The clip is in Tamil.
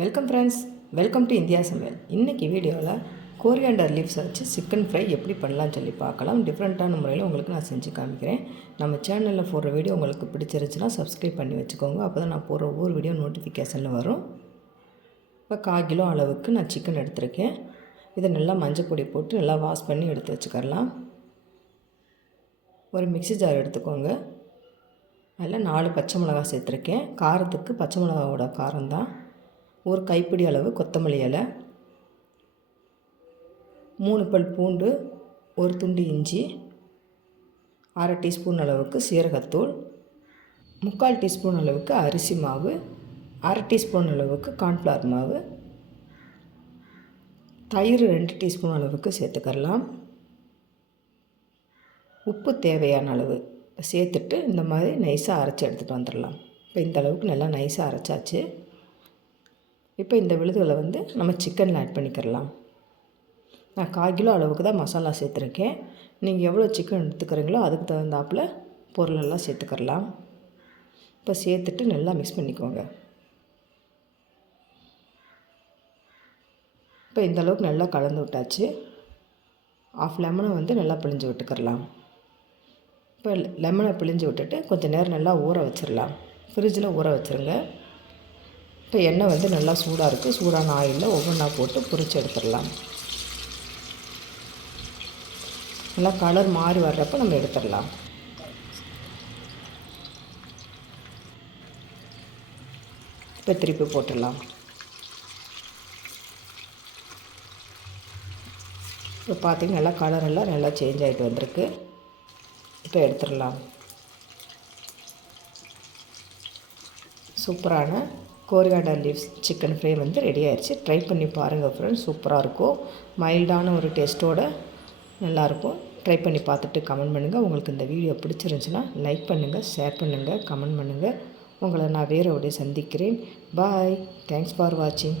Welcome friends, welcome to India சமையல். இன்றைக்கி வீடியோவில் கோரியாண்டர் லீவ்ஸை வச்சு சிக்கன் ஃப்ரை எப்படி பண்ணலான்னு சொல்லி பார்க்கலாம். டிஃப்ரெண்ட்டான முறையில் உங்களுக்கு நான் செஞ்சு காமிக்கிறேன். நம்ம சேனலில் போடுற வீடியோ உங்களுக்கு பிடிச்சிருச்சுன்னா சப்ஸ்கிரைப் பண்ணி வச்சுக்கோங்க. அப்போ தான் நான் போடுற ஒவ்வொரு வீடியோ நோட்டிஃபிகேஷனில் வரும். இப்போ 1/4 கிலோ அளவுக்கு நான் சிக்கன் எடுத்திருக்கேன். இதை நல்லா மஞ்சள் பொடி போட்டு நல்லா வாஷ் பண்ணி எடுத்து வச்சுக்கலாம். ஒரு மிக்ஸி ஜார் எடுத்துக்கோங்க. அதில் 4 பச்சை மிளகாய் சேர்த்துருக்கேன். காரத்துக்கு பச்சை மிளகாவோட காரம்தான். ஒரு கைப்பிடி அளவு கொத்தமல்லி இலை, 3 பல் பூண்டு, ஒரு துண்டு இஞ்சி, 1/2 டீஸ்பூன் அளவுக்கு சீரகத்தூள், 3/4 டீஸ்பூன் அளவுக்கு அரிசி மாவு, 1/2 டீஸ்பூன் அளவுக்கு கார்ன்ஃப்ளவர் மாவு, தயிர் 2 டீஸ்பூன் அளவுக்கு சேர்த்துக்கலாம். உப்பு தேவையான அளவு சேர்த்துட்டு இந்த மாதிரி நைஸாக அரைச்சி எடுத்துகிட்டு வந்துடலாம். இப்போ இந்த அளவுக்கு நல்லா நைஸாக அரைச்சாச்சு. இப்போ இந்த விழுதுகளை நம்ம சிக்கனில் ஆட் பண்ணிக்கிறலாம். நான் 1/4 கிலோ அளவுக்கு தான் மசாலா சேர்த்துருக்கேன். நீங்கள் எவ்வளோ சிக்கன் எடுத்துக்கிறீங்களோ அதுக்கு தகுந்தாப்பில் பொருளெல்லாம் சேர்த்துக்கிறலாம். இப்போ சேர்த்துட்டு நல்லா மிக்ஸ் பண்ணிக்கோங்க. இப்போ இந்த அளவுக்கு நல்லா கலந்து விட்டாச்சு. 1/2 லெமனை நல்லா பிழிஞ்சு விட்டுக்கிறலாம். இப்போ லெமனை பிழிஞ்சு விட்டுட்டு கொஞ்சம் நேரம் நல்லா ஊற வச்சிடலாம். ஃப்ரிட்ஜில் ஊற வச்சுருங்க. இப்போ எண்ணெய் நல்லா சூடாக இருக்குது. சூடான ஆயிலில் ஒவ்வொன்றா போட்டு பொரிச்சு எடுத்துடலாம். நல்லா கலர் மாறி வர்றப்போ நம்ம எடுத்துடலாம். இப்போ திருப்பி போட்டுடலாம். இப்போ பார்த்திங்கன்னா நல்லா கலரெல்லாம் நல்லா சேஞ்ச் ஆகிட்டு வந்திருக்கு. இப்போ எடுத்துடலாம். சூப்பரான coriander leaves chicken fry ready ஆயிடுச்சு. ட்ரை பண்ணி பாருங்கள் ஃப்ரெண்ட்ஸ், சூப்பராக இருக்கும். மைல்டான ஒரு டேஸ்ட்டோடு நல்லாயிருக்கும். ட்ரை பண்ணி பார்த்துட்டு கமெண்ட் பண்ணுங்கள். உங்களுக்கு இந்த வீடியோ பிடிச்சிருந்துச்சுன்னா லைக் பண்ணுங்கள், ஷேர் பண்ணுங்கள், கமெண்ட் பண்ணுங்கள். உங்களை நான் வேறு ஒரு சந்திக்கிறேன். பாய். தேங்க்ஸ் ஃபார் வாட்சிங்.